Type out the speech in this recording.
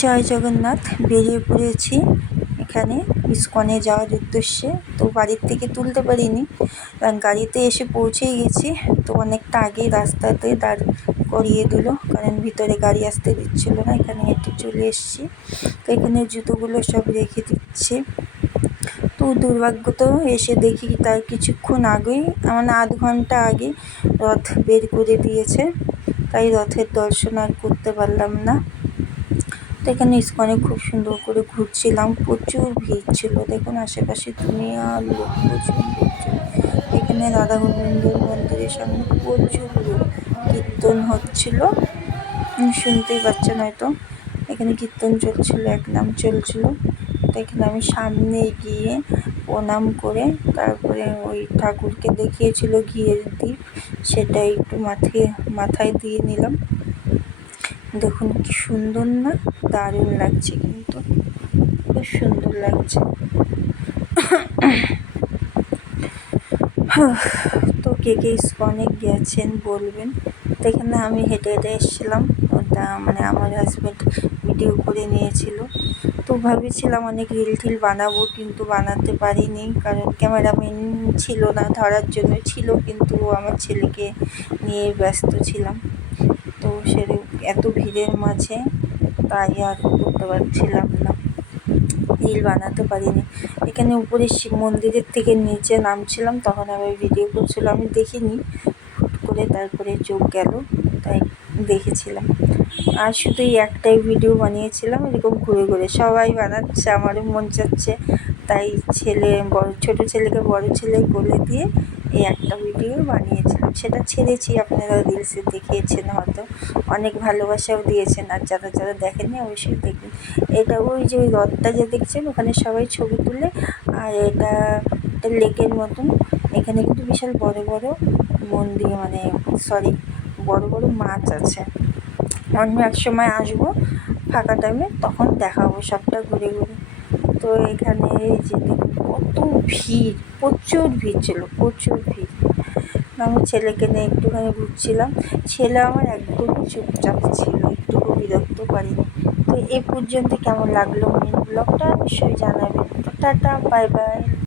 জয় জগন্নাথ। বেরিয়ে পড়েছি এখানে ইস্কনে যাওয়ার উদ্দেশ্যে। তো বাড়ির থেকে তুলতে পারিনি, গাড়িতে এসে পৌঁছেই গেছি। তো অনেকটা আগেই রাস্তাতে দাঁড় করিয়ে দিল, কারণ ভিতরে গাড়ি আসতে দিচ্ছিল না। এখানে হেঁটে চলে এসেছি। তো এখানে জুতোগুলো সব রেখে দিচ্ছে। তো দুর্ভাগ্য তো এসে দেখি তার কিছুক্ষণ আগেই, মানে আধ ঘন্টা আগে রথ বের করে দিয়েছে। তাই রথের দর্শন আর করতে পারলাম না। তো এখানে ইস্কনে খুব সুন্দর করে ঘুরছিলাম। প্রচুর ভিড় ছিল, দেখুন আশেপাশে দুনিয়ার লোক, প্রচুর লোকজন। এখানে রাধা গোবিন্দর মন্দিরের সামনে প্রচুর লোক, কীর্তন হচ্ছিল, শুনতেই পাচ্ছেন হয়তো। এখানে কীর্তন চলছিল, এক নাম চলছিল। তো এখানে আমি সামনে গিয়ে প্রণাম করে তারপরে ওই ঠাকুরকে দেখিয়েছিল ঘিয়ের দ্বীপ, সেটা একটু মাথায় দিয়ে নিলাম। দেখুন কি সুন্দর না, দারুণ লাগছে, কিন্তু খুব সুন্দর লাগছে। তো কে কে ইস্কনে গেছেন বলবেন। তো এখানে আমি হেঁটে হেঁটে এসেছিলাম, ওটা মানে আমার হাজব্যান্ড ভিডিও করে নিয়েছিল। তো ভেবেছিলাম অনেক রিল টিল বানাবো, কিন্তু বানাতে পারিনি, কারণ ক্যামেরাম্যান ছিল না ধরার জন্য। ছিল, কিন্তু আমার ছেলেকে নিয়ে ব্যস্ত ছিলাম। তো এত ভিড়ের মাঝে তাই আর করতে পারছিলাম না, রিল বানাতে পারিনি। এখানে উপরে শিব মন্দিরের থেকে নিচে নামছিলাম, তখন আবার ভিডিও করছিলো, আমি দেখিনি। হুট করে তারপরে চোখ গেল, তাই দেখেছিলাম। আর শুধু এই একটাই ভিডিও বানিয়েছিলাম, এরকম ঘুরে ঘুরে সবাই বানাচ্ছে, আমারও মন চাচ্ছে, তাই ছোটো ছেলেকে বড় ছেলে কোলে দিয়ে এই একটা ভিডিও বানিয়েছিলাম। সেটা ছেড়েছি, আপনারা রিলসে দেখিয়েছেন, হয়তো অনেক ভালোবাসাও দিয়েছেন। আর যারা যারা দেখেননি অবশ্যই দেখবেন। এটা ওই যে ওই রথটা যে দেখছেন, ওখানে সবাই ছবি তুলে। আর এটা একটা লেকের মতন। এখানে কিন্তু বিশাল বড় বড় মন্দির, মানে বড় বড় মাছ আছে। অন্য এক সময় আসবো ফাঁকা টাইমে, তখন দেখাবো সবটা ঘুরে ঘুরে। তো এখানে এই যে দেখুন কত ভিড়, প্রচুর ভিড় ছিল, প্রচুর ভিড়। আমি ছেলেকে নিয়ে একটুখানি ঘুরছিলাম। ছেলে আমার একদমই চুপচাপ ছিল, একটুকু বিরক্ত করেনি। তো এই পর্যন্ত কেমন লাগলো মিনি ব্লগটা অবশ্যই জানাবেন। তো টাটা, বাই বাই।